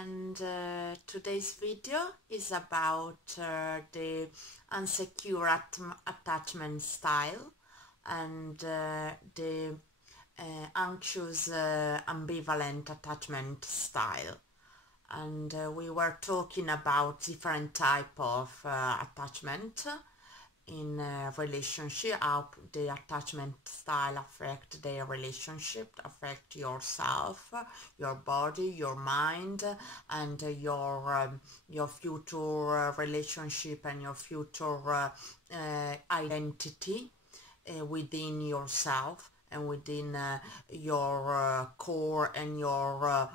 and today's video is about the unsecure attachment style and the anxious ambivalent attachment style. And we were talking about different type of attachment in a relationship, how the attachment style affect the relationship, affect yourself, your body, your mind, and your future relationship and your future identity within yourself and within your core and your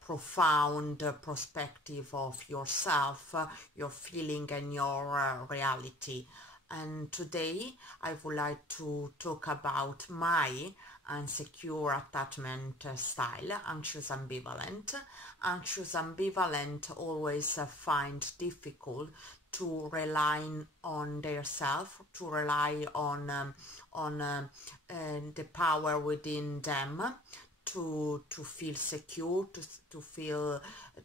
profound perspective of yourself, your feeling and your reality. And today I would like to talk about my unsecure attachment style, anxious ambivalent. Anxious ambivalent always find difficult to rely on their self, to rely on the power within them, to feel secure,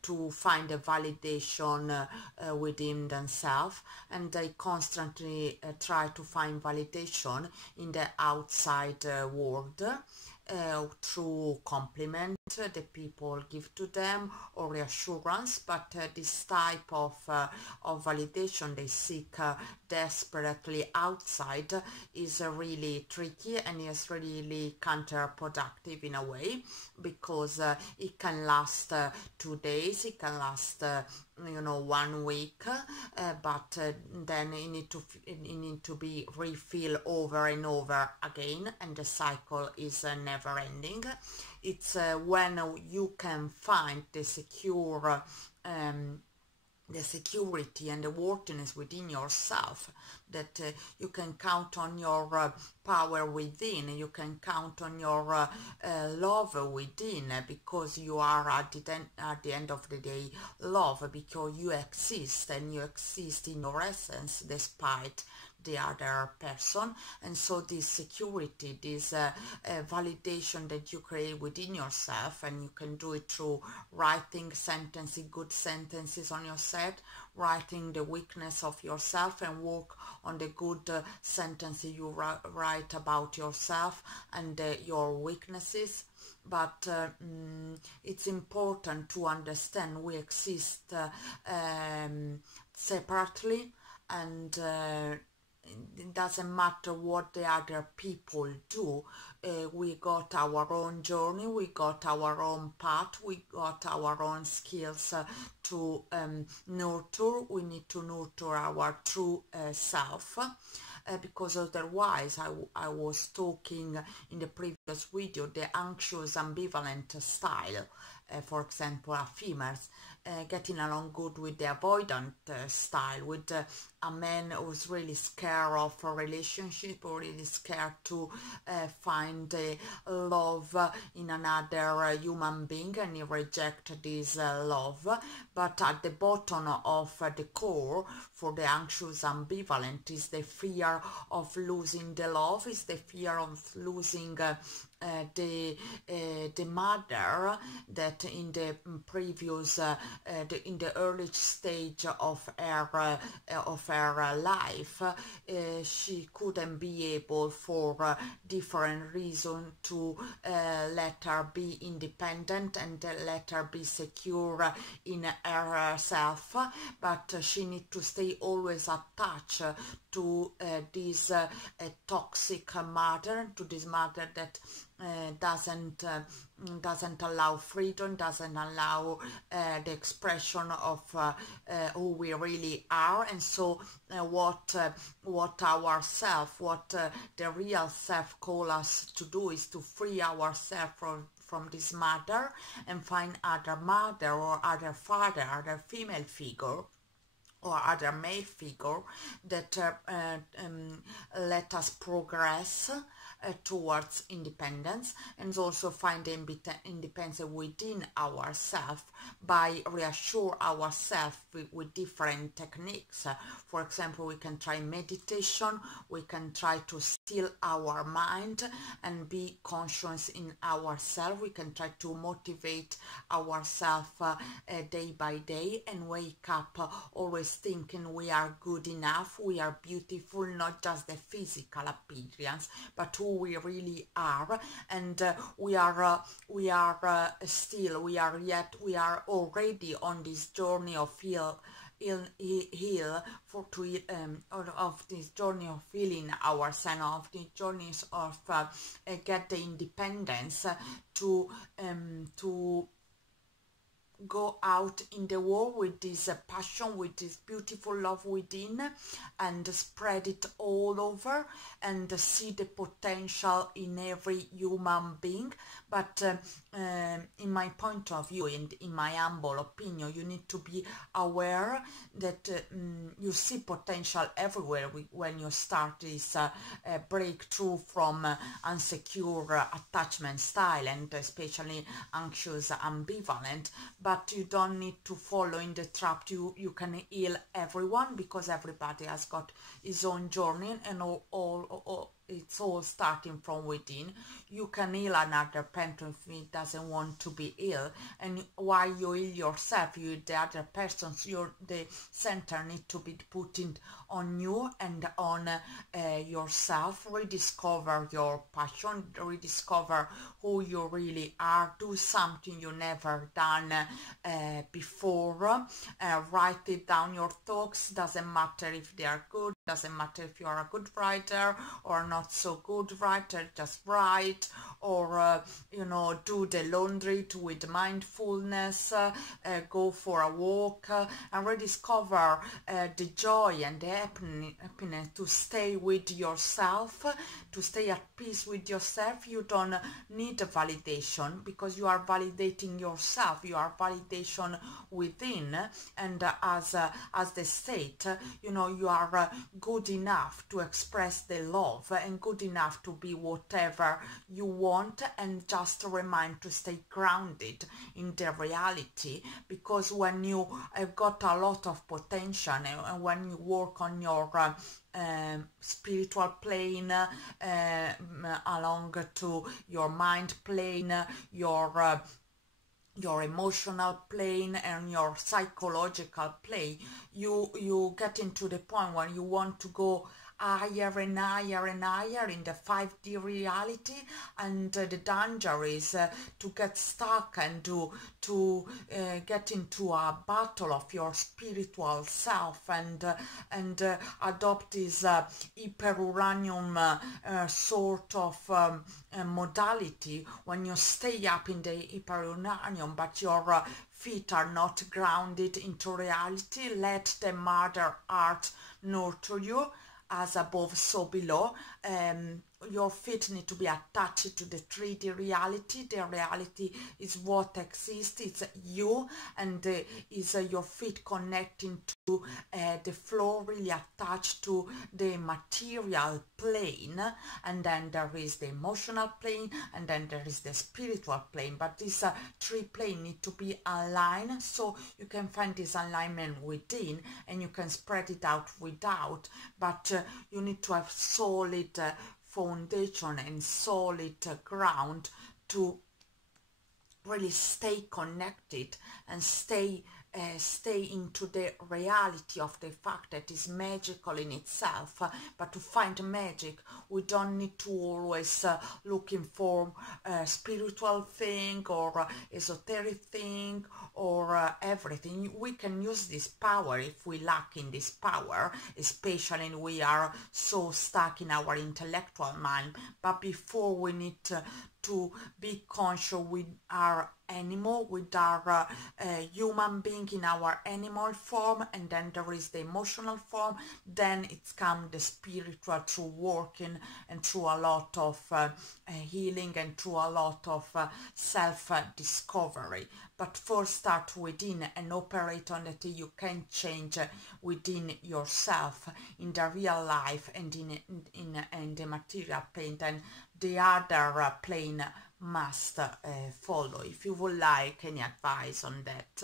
to find a validation within themselves, and they constantly try to find validation in the outside world through compliment the people give to them or reassurance, but this type of validation they seek desperately outside is really tricky and is really counterproductive in a way, because it can last 2 days, it can last 1 week, but then you need to be refilled over and over again, and the cycle is never ending. It's when you can find the secure the security and the worthiness within yourself, that you can count on your power within, you can count on your love within, because you are at the end of the day love, because you exist and you exist in your essence despite the other person. And so this security, this validation that you create within yourself, and you can do it through writing sentences, good sentences on yourself, writing the weakness of yourself, and work on the good sentences you write about yourself and your weaknesses. But it's important to understand we exist separately, and it doesn't matter what the other people do. We got our own journey, we got our own path, we got our own skills to nurture. We need to nurture our true self, because otherwise, I was talking in the previous video, the anxious ambivalent style, for example, females getting along good with the avoidant style, with a man who's really scared of a relationship, or really scared to find love in another human being, and he rejects this love. But at the bottom of the core for the anxious ambivalent is the fear of losing the love, is the fear of losing the mother that in the previous in the early stage of her life she couldn't be able, for different reasons, to let her be independent and let her be secure in herself, but she needs to stay always attached to this toxic mother, to this mother that doesn't allow freedom, doesn't allow the expression of who we really are. And so what ourself, what the real self call us to do, is to free ourselves from this mother and find other mother or other father, other female figure or other male figure that let us progress towards independence, and also find the independence within ourselves by reassure ourselves with different techniques. For example, we can try meditation, we can try to still our mind and be conscious in ourselves. We can try to motivate ourselves day by day and wake up always thinking we are good enough, we are beautiful, not just the physical appearance, but who we really are. And we are already on this journey of of this journey of healing ourselves, of the journeys of get the independence to go out in the world with this passion, with this beautiful love within, and spread it all over and see the potential in every human being. But in my point of view and in my humble opinion, you need to be aware that you see potential everywhere when you start this breakthrough from insecure attachment style and especially anxious ambivalent. But you don't need to follow in the trap. You can heal everyone, because everybody has got his own journey, and it's all starting from within. You can heal another person if he doesn't want to be ill, and while you heal yourself, the other person, the center need to be putting on you and on yourself. Rediscover your passion, rediscover who you really are, do something you never done before. Write it down, your thoughts, doesn't matter if they are good, doesn't matter if you are a good writer or not so good writer, just write, or do the laundry with mindfulness, go for a walk, and rediscover the joy and the happiness to stay with yourself, to stay at peace with yourself. You don't need a validation, because you are validating yourself, you are validation within, and as the state, you are good enough to express the love and good enough to be whatever you want, and just remind to stay grounded in the reality, because when you have got a lot of potential and when you work on your spiritual plane along to your mind plane, your emotional plane and your psychological plane, you get into the point where you want to go higher and higher and higher in the 5D reality, and the danger is to get stuck and to get into a battle of your spiritual self and adopt this hyper-uranium sort of modality, when you stay up in the hyper-uranium but your feet are not grounded into reality. Let the Mother Earth nurture you, as above so below. Your feet need to be attached to the 3D reality. The reality is what exists, it's you, and is your feet connecting to the floor, really attached to the material plane, and then there is the emotional plane, and then there is the spiritual plane. But these three planes need to be aligned, so you can find this alignment within and you can spread it out without, but you need to have solid foundation and solid ground to really stay connected and stay into the reality of the fact that is magical in itself. But to find magic, we don't need to always looking for a spiritual thing or esoteric thing or everything. We can use this power if we lack in this power, especially when we are so stuck in our intellectual mind. But before, we need to be conscious with our animal, with our human being in our animal form, and then there is the emotional form, then it's come the spiritual through working and through a lot of healing and through a lot of self-discovery. But first start within and operate on it. You can change within yourself in the real life and in the material plane. Then the other plane must follow. If you would like any advice on that,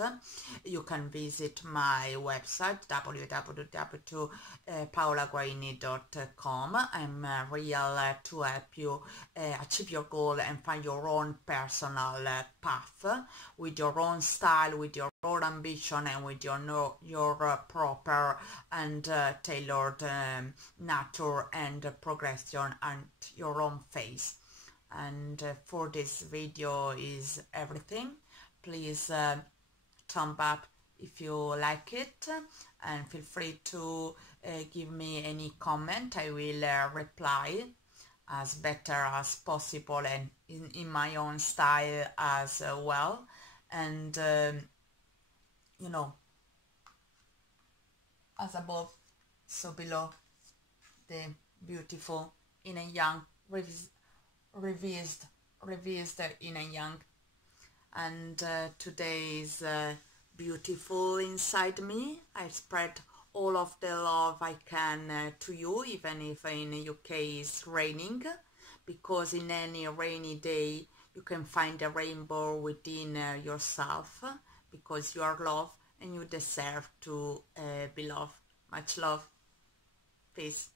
you can visit my website www.paolaguaini.com. I'm real to help you achieve your goal and find your own personal path with your own style, with your own ambition, and with your proper and tailored nature and progression at your own pace. And for this video is everything. Please thumb up if you like it, and feel free to give me any comment. I will reply as better as possible and in my own style as well. And you know, as above so below, the beautiful Yin&Yang revised Yin&Yang. And today is beautiful inside me. I spread all of the love I can to you, even if in UK is raining, because in any rainy day you can find a rainbow within yourself, because you are loved and you deserve to be loved. Much love. Peace.